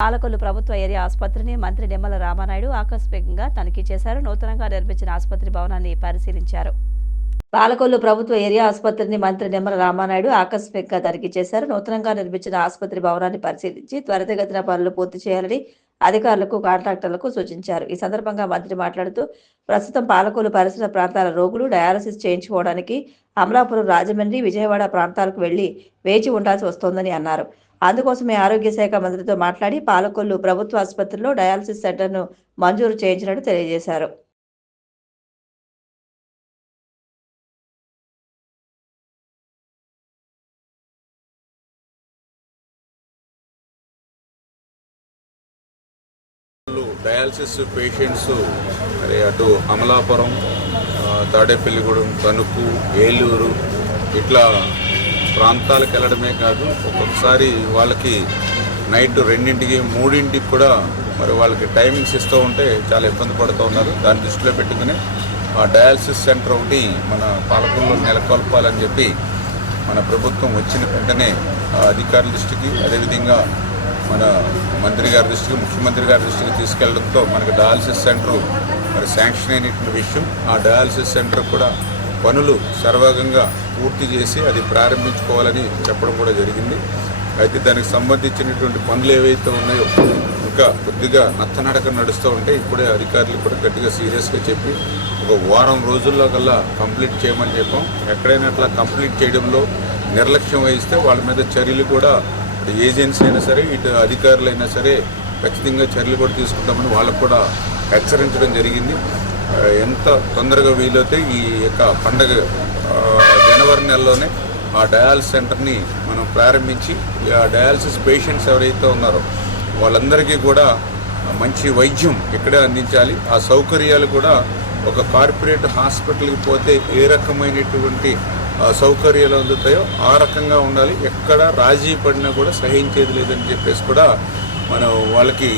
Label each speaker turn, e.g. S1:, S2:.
S1: పాలకొల్లు ప్రభుత్వ ఏరియా ఆసుపత్రిని మంత్రి నిమ్మల రామానాయుడు ఆకస్మికంగా తనిఖీ చేశారు. నూతనంగా నిర్మించిన ఆసుపత్రి భవనాన్ని పరిశీలించారు. పాలకొల్లు ప్రభుత్వ ఏరియా ఆసుపత్రిని మంత్రి నిమ్మల రామానాయుడు ఆకస్మికంగా తనిఖీ చేశారు. నూతనంగా నిర్మించిన ఆసుపత్రి భవనాన్ని పరిశీలించి త్వరితగతిన పనులు పూర్తి చేయాలని అధికారులకు కాంట్రాక్టర్లకు సూచించారు. ఈ సందర్భంగా మంత్రి మాట్లాడుతూ ప్రస్తుతం పాలకొల్లు పరిసర ప్రాంతాల రోగులు డయాలసిస్ చేయించుకోవడానికి అమలాపురం రాజమండ్రి విజయవాడ ప్రాంతాలకు వెళ్ళి వేచి ఉండాల్సి వస్తోందని అన్నారు. అందుకోసమే ఆరోగ్య శాఖ మంత్రితో మాట్లాడి పాలకొల్లు ప్రభుత్వ ఆసుపత్రిలో డయాలసిస్ సెంటర్ను మంజూరు చేయించినట్టు తెలియజేశారు.
S2: డయాలసిస్ పేషెంట్స్ మరి అటు అమలాపురం తాడేపల్లిగూడెం తణుకు ఏలూరు ఇట్లా ప్రాంతాలకు వెళ్ళడమే కాదు ఒక్కొక్కసారి వాళ్ళకి నైట్ రెండింటికి మూడింటికి కూడా మరి వాళ్ళకి టైమింగ్స్ ఇస్తూ ఉంటే చాలా ఇబ్బంది పడుతూ ఉన్నారు. దాన్ని దృష్టిలో పెట్టుకుని ఆ డయాలసిస్ సెంటర్ ఒకటి మన పాలకుల్లో నెలకొల్పాలని చెప్పి మన ప్రభుత్వం వచ్చిన వెంటనే ఆ అధికారుల దృష్టికి అదేవిధంగా మన మంత్రి గారి దృష్టికి ముఖ్యమంత్రి గారి దృష్టికి తీసుకెళ్ళడంతో మనకి డయాలసిస్ సెంటర్ మరి శాంక్షన్ అయినటువంటి విషయం. ఆ డయాలసిస్ సెంటర్ కూడా పనులు సర్వగంగా పూర్తి చేసి అది ప్రారంభించుకోవాలని చెప్పడం కూడా జరిగింది. అయితే దానికి సంబంధించినటువంటి పనులు ఏవైతే ఉన్నాయో ఇంకా కొద్దిగా నత్తనడక నడుస్తూ ఉంటే ఇప్పుడే అధికారులు కూడా గట్టిగా సీరియస్గా చెప్పి ఒక వారం రోజుల్లో కల్లా కంప్లీట్ చేయమని చెప్పాం. ఎక్కడైనా అట్లా కంప్లీట్ చేయడంలో నిర్లక్ష్యం వహిస్తే వాళ్ళ మీద చర్యలు కూడా ఏజెన్సీ అయినా సరే ఇటు అధికారులైనా సరే ఖచ్చితంగా చర్యలు కూడా తీసుకుంటామని వాళ్ళకు కూడా హెచ్చరించడం జరిగింది. ఎంత తొందరగా వీలైతే ఈ యొక్క పండగ జనవరి నెలలోనే ఆ డయాలసిస్ సెంటర్ని మనం ప్రారంభించి ఆ డయాలసిస్ పేషెంట్స్ ఎవరైతే ఉన్నారో వాళ్ళందరికీ కూడా మంచి వైద్యం ఇక్కడే అందించాలి. ఆ సౌకర్యాలు కూడా ఒక కార్పొరేట్ హాస్పిటల్కి పోతే ఏ రకమైనటువంటి ఆ, సౌకర్యాలు అందుతాయో ఆ రకంగా ఉండాలి. ఎక్కడ రాజీ పడినా కూడా సహించేది లేదని చెప్పేసి కూడా మనం వాళ్ళకి